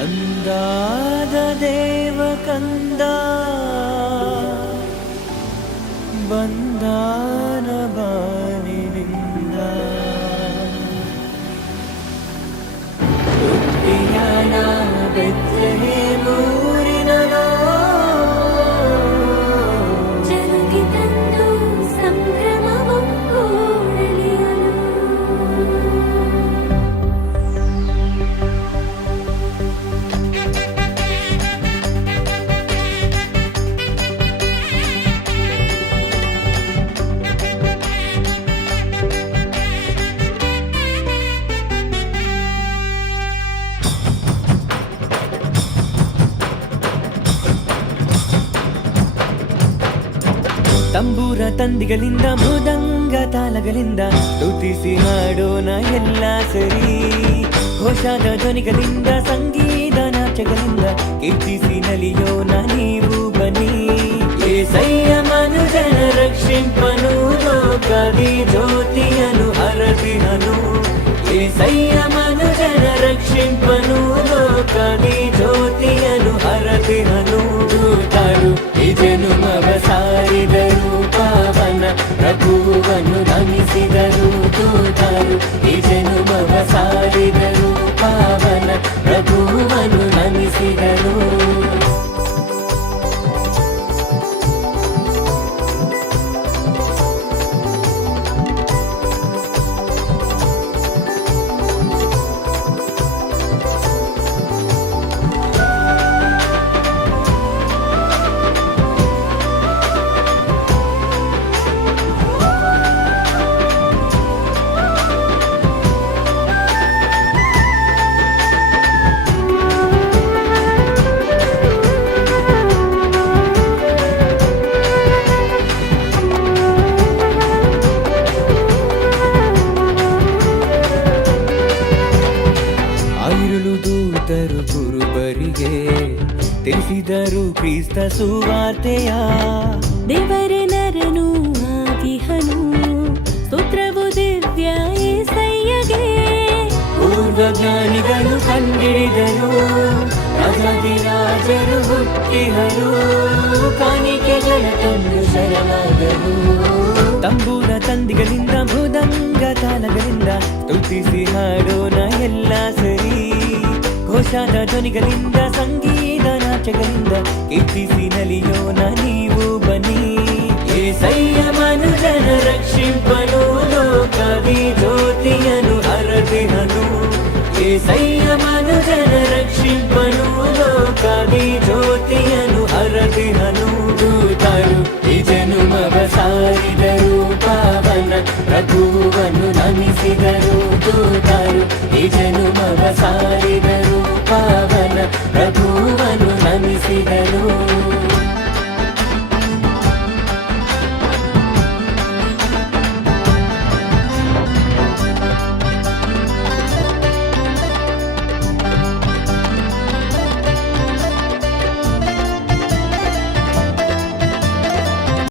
ಅಂದಾದ ದೇವ ಕಂದ ಬಂದಾನ ಬಾನಿನಿಂದ ಉದ್ಯಾನ ಬೆತ್ಲೆಹೇಮೂರಿನಲೋ ಜರುಗಿ ತಂದು ಸಂಭ್ರಮವು ಕೂಡಲಿಯಲು. ತಂಬೂರ ತಂದಿಗಳಿಂದ ಮೃದಂಗ ತಾಳಗಳಿಂದ ಸ್ತುತಿಸಿ ಹಾಡೋಣ ಎಲ್ಲ ಸರಿ. ಘೋಷಾದ ಧ್ವನಿಗಳಿಂದ ಸಂಗೀತ ನಾಚಗಳಿಂದ ಕೀರ್ತಿಸಿ ನಲಿಯೋಣ ನೀವು ಬನ್ನಿ. ಏಸಯ್ಯ ಮನುಜನ ರಕ್ಷಿಂಪನು ಲೋಕದಿ ಜ್ಯೋತಿಯನು ಹರದಿಹನು. ಏಸಯ್ಯ ಮನುಜನ ರಕ್ಷಿಂಪನು ಲೋಕದಿ ಜ್ಯೋತಿಯನು ಹರದಿಹನು. ದೂತರು ಈ ಜನುಮವ ಸಾರಿದರು, ಪಾವನ ಪ್ರಭುವನ್ನು ನಮಿಸಿದರು. ದೂತರು ಈ ಜನುಮವ ಸಾರಿದರು, ಪಾವನ ಪ್ರಭುವನ್ನು ನಮಿಸಿದರು. ದೂತರು ಕುರುಬರಿಗೆ ತಿಳಿಸಿದರು ಕ್ರಿಸ್ತ ಸುವಾರ್ತೆಯ. ದೇವರೇ ನರನು ಆಗಿಹನು, ಸ್ತೋತ್ರವು ದಿವ್ಯ యేసయ్యಗೆ. ಪೂರ್ವಜ್ಞಾನಿಗಳು ಕಂಡಿಡಿದರು, ರಾಜಾದಿರಾಜರು ಹುಟ್ಟಿಹರು, ಕಾಣಿಕೆಗಳ ತಂದು ಶರಣಾದರು. ತಂಬೂರ ತಂದಿಗಳಿಂದ ಮೃದಂಗ ತಾಳಗಳಿಂದ ಸ್ತುತಿಸಿ ಹಾಡೋಣ ಎಲ್ಲ ಸರಿ. ಘೋಷಾದ ಧ್ವನಿಗಳಿಂದ ಸಂಗೀತ ನಾಚಗಳಿಂದ ಕೀರ್ತಿಸಿ ನಲಿಯೋಣ ನೀವು ಬನ್ನಿ. ಏಸಯ್ಯ ಮನುಜನ ರಕ್ಷಿಂಪನು ಲೋಕದಿ ಜ್ಯೋತಿಯನು ಹರದಿಹನು. ಏಸಯ್ಯ ಮನುಜನ ರಕ್ಷಿಂಪನು ಲೋಕದಿ ಜ್ಯೋತಿಯನು ಹರದಿಹನು. ದೂತರು ಈ ಜನುಮವ ಸಾರಿದರು, ಪಾವನ ಪ್ರಭುವನ್ನು ನಮಿಸಿದರು. ದೂತರು ಈ ಜನುಮವ ಸಾರಿದರು, ಪಾವನ ಪ್ರಭು